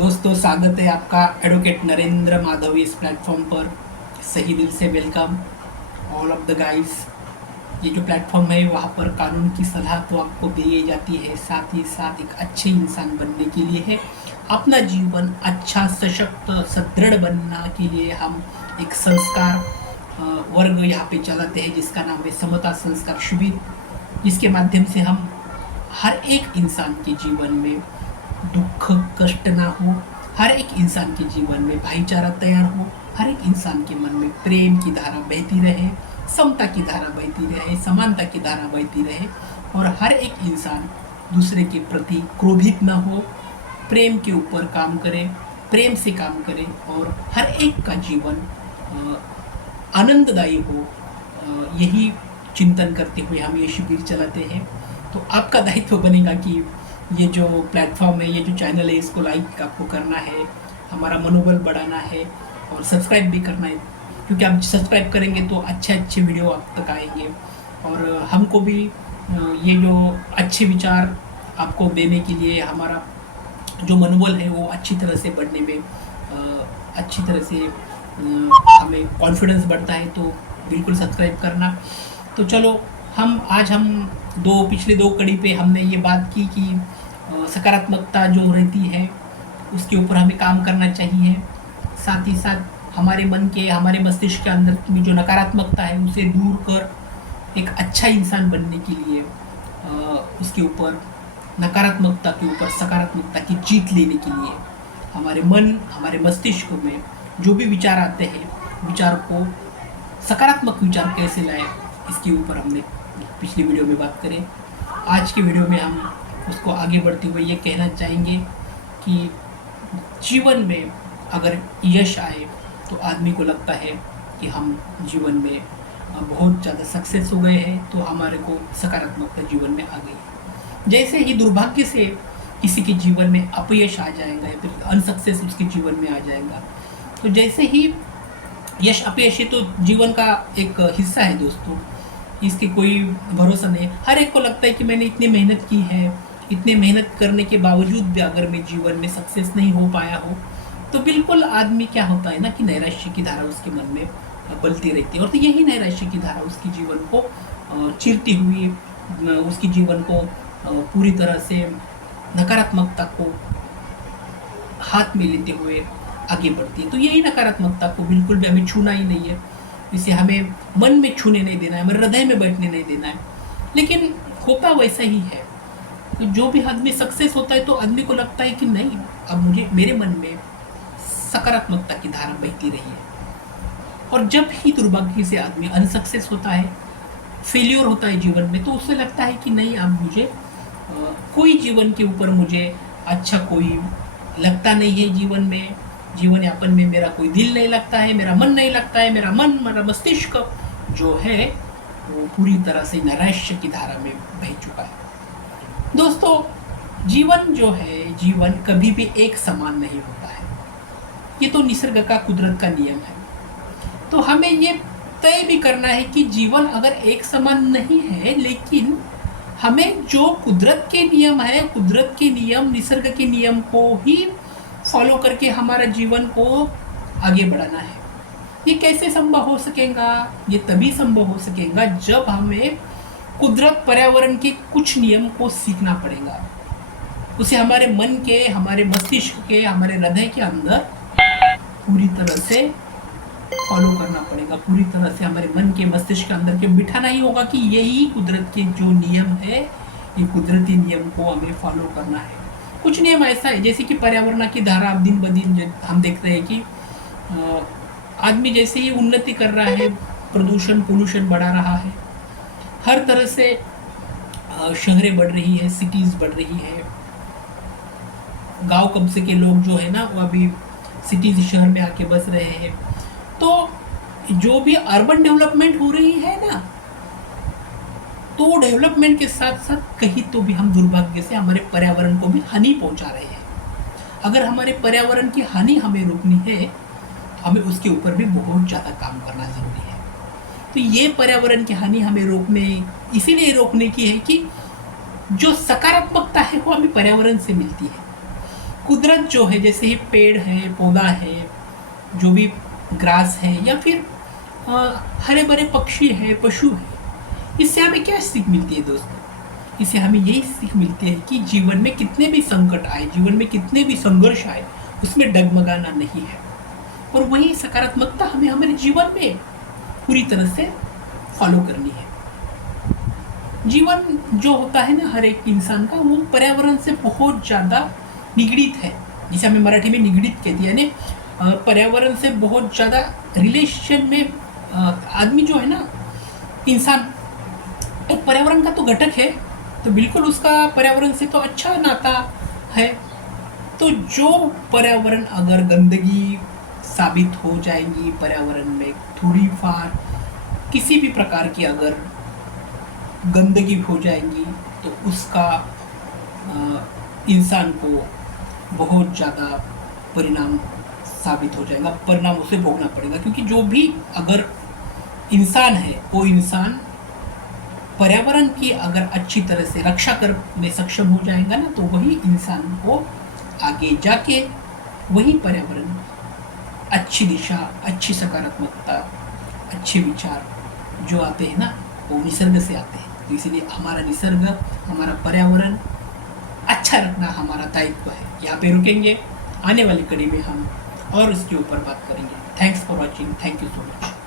दोस्तों, स्वागत है आपका एडवोकेट नरेंद्र माधवी इस प्लेटफॉर्म पर। सही दिल से welcome all of the guys. ये जो प्लेटफॉर्म है वहाँ पर कानून की सलाह तो आपको दी जाती है, साथ ही साथ एक अच्छे इंसान बनने के लिए है। अपना जीवन अच्छा सशक्त सुदृढ़ बनना के लिए हम एक संस्कार वर्ग यहाँ पे चलाते हैं जिसका नाम है समता संस्कार शिविर, जिसके माध्यम से हम हर एक इंसान के जीवन में दुख कष्ट ना हो, हर एक इंसान के जीवन में भाईचारा तैयार हो, हर एक इंसान के मन में प्रेम की धारा बहती रहे, समता की धारा बहती रहे, समानता की धारा बहती रहे और हर एक इंसान दूसरे के प्रति क्रोधित ना हो, प्रेम के ऊपर काम करे, प्रेम से काम करे और हर एक का जीवन आनंददायी हो। यही चिंतन करते हुए हम ये शिविर चलाते हैं। तो आपका दायित्व बनेगा कि ये जो प्लेटफॉर्म है, ये जो चैनल है, इसको लाइक आपको करना है, हमारा मनोबल बढ़ाना है और सब्सक्राइब भी करना है, क्योंकि आप सब्सक्राइब करेंगे तो अच्छे अच्छे वीडियो आप तक आएंगे और हमको भी ये जो अच्छे विचार आपको देने के लिए हमारा जो मनोबल है वो अच्छी तरह से बढ़ने में अच्छी तरह से हमें कॉन्फिडेंस बढ़ता है। तो बिल्कुल सब्सक्राइब करना। तो चलो, हम पिछले दो कड़ी पे हमने ये बात की कि सकारात्मकता जो रहती है उसके ऊपर हमें काम करना चाहिए। साथ ही साथ हमारे मन के, हमारे मस्तिष्क के अंदर में जो नकारात्मकता है उसे दूर कर एक अच्छा इंसान बनने के लिए उसके ऊपर, नकारात्मकता के ऊपर सकारात्मकता की जीत लेने के लिए हमारे मन, हमारे मस्तिष्क में जो भी विचार आते हैं, विचार को सकारात्मक विचार कैसे लाए, इसके ऊपर हमने पिछली वीडियो में बात करें। आज की वीडियो में हम उसको आगे बढ़ते हुए ये कहना चाहेंगे कि जीवन में अगर यश आए तो आदमी को लगता है कि हम जीवन में बहुत ज़्यादा सक्सेस हो गए हैं, तो हमारे को सकारात्मकता जीवन में आ गई है। जैसे ही दुर्भाग्य से किसी के जीवन में अपयश आ जाएगा या फिर अनसक्सेस उसके जीवन में आ जाएगा, तो जैसे ही यश अपयश तो जीवन का एक हिस्सा है दोस्तों, इसके कोई भरोसा नहीं। हर एक को लगता है कि मैंने इतनी मेहनत की है, इतने मेहनत करने के बावजूद भी अगर मैं जीवन में सक्सेस नहीं हो पाया हो, तो बिल्कुल आदमी क्या होता है ना कि नैराश्य की धारा उसके मन में बलती रहती है और तो यही नैराश्य की धारा उसके जीवन को चीरती हुई उसके जीवन को पूरी तरह से नकारात्मकता को हाथ में लेते हुए आगे बढ़ती है। तो यही नकारात्मकता को बिल्कुल भी हमें छूना ही नहीं है, इसे हमें मन में छूने नहीं देना है, हमें हृदय में बैठने नहीं देना है। लेकिन होता वैसा ही है, तो जो भी आदमी सक्सेस होता है तो आदमी को लगता है कि नहीं, अब मुझे मेरे मन में सकारात्मकता की धारा बहती रही है। और जब ही दुर्भाग्य से आदमी अनसक्सेस होता है, फेल्योर होता है जीवन में, तो उसे लगता है कि नहीं, अब मुझे कोई जीवन के ऊपर मुझे अच्छा कोई लगता नहीं है, जीवन यापन में मेरा कोई दिल नहीं लगता है, मेरा मन नहीं लगता है, मेरा मस्तिष्क जो है वो पूरी तरह से नैराश्य की धारा में बह चुका है। दोस्तों, जीवन जो है, जीवन कभी भी एक समान नहीं होता है, ये तो निसर्ग का, कुदरत का नियम है। तो हमें ये तय भी करना है कि जीवन अगर एक समान नहीं है, लेकिन हमें जो कुदरत के नियम है, कुदरत के नियम, निसर्ग के नियम को ही फॉलो करके हमारा जीवन को आगे बढ़ाना है। ये कैसे संभव हो सकेगा? ये तभी संभव हो सकेगा जब हमें कुदरत, पर्यावरण के कुछ नियम को सीखना पड़ेगा, उसे हमारे मन के, हमारे मस्तिष्क के, हमारे हृदय के अंदर पूरी तरह से फॉलो करना पड़ेगा, पूरी तरह से हमारे मन के, मस्तिष्क के अंदर के बिठाना ही होगा कि यही कुदरत के जो नियम है, ये कुदरती नियम को हमें फॉलो करना है। कुछ नियम ऐसा है जैसे कि पर्यावरण की धारा, दिन ब दिन हम देखते हैं कि आदमी जैसे ही उन्नति कर रहा है, पोल्यूशन बढ़ा रहा है, हर तरह से शहरें बढ़ रही है, सिटीज़ बढ़ रही है, गांव कब्जे के लोग जो है ना वो अभी सिटीज, शहर में आके बस रहे हैं। तो जो भी अर्बन डेवलपमेंट हो रही है ना, तो डेवलपमेंट के साथ साथ कहीं तो भी हम दुर्भाग्य से हमारे पर्यावरण को भी हानि पहुंचा रहे हैं। अगर हमारे पर्यावरण की हानि हमें रोकनी है तो हमें उसके ऊपर भी बहुत ज़्यादा काम करना ज़रूरी है। तो ये पर्यावरण की हानि हमें इसीलिए रोकने की है कि जो सकारात्मकता है वो हमें पर्यावरण से मिलती है। कुदरत जो है, जैसे ही पेड़ है, पौधा है, जो भी ग्रास है, या फिर हरे भरे पक्षी है, पशु है, इससे हमें क्या सीख मिलती है दोस्तों? इससे हमें यही सीख मिलती है कि जीवन में कितने भी संकट आए, जीवन में कितने भी संघर्ष आए, उसमें डगमगाना नहीं है। और वही सकारात्मकता हमें हमारे जीवन में पूरी तरह से फॉलो करनी है। जीवन जो होता है ना हर एक इंसान का, वो पर्यावरण से बहुत ज़्यादा निगड़ित है, जिसे हमें मराठी में निगड़ित कहते हैं, यानी पर्यावरण से बहुत ज़्यादा रिलेशन में आदमी जो है ना, इंसान एक पर्यावरण का तो घटक है, तो बिल्कुल उसका पर्यावरण से तो अच्छा नाता है। तो जो पर्यावरण अगर गंदगी साबित हो जाएंगी, पर्यावरण में थोड़ी फार किसी भी प्रकार की अगर गंदगी हो जाएंगी, तो उसका इंसान को बहुत ज़्यादा परिणाम साबित हो जाएगा, परिणाम उसे भोगना पड़ेगा। क्योंकि जो भी अगर इंसान है, वो इंसान पर्यावरण की अगर अच्छी तरह से रक्षा करने सक्षम हो जाएगा ना, तो वही इंसान को आगे जाके वही पर्यावरण, अच्छी दिशा, अच्छी सकारात्मकता, अच्छे विचार जो आते हैं ना, वो निसर्ग से आते हैं। तो इसलिए हमारा निसर्ग, हमारा पर्यावरण अच्छा रखना हमारा दायित्व है। यहाँ पे रुकेंगे, आने वाली कड़ी में हम और इसके ऊपर बात करेंगे। Thanks for watching, thank you so much.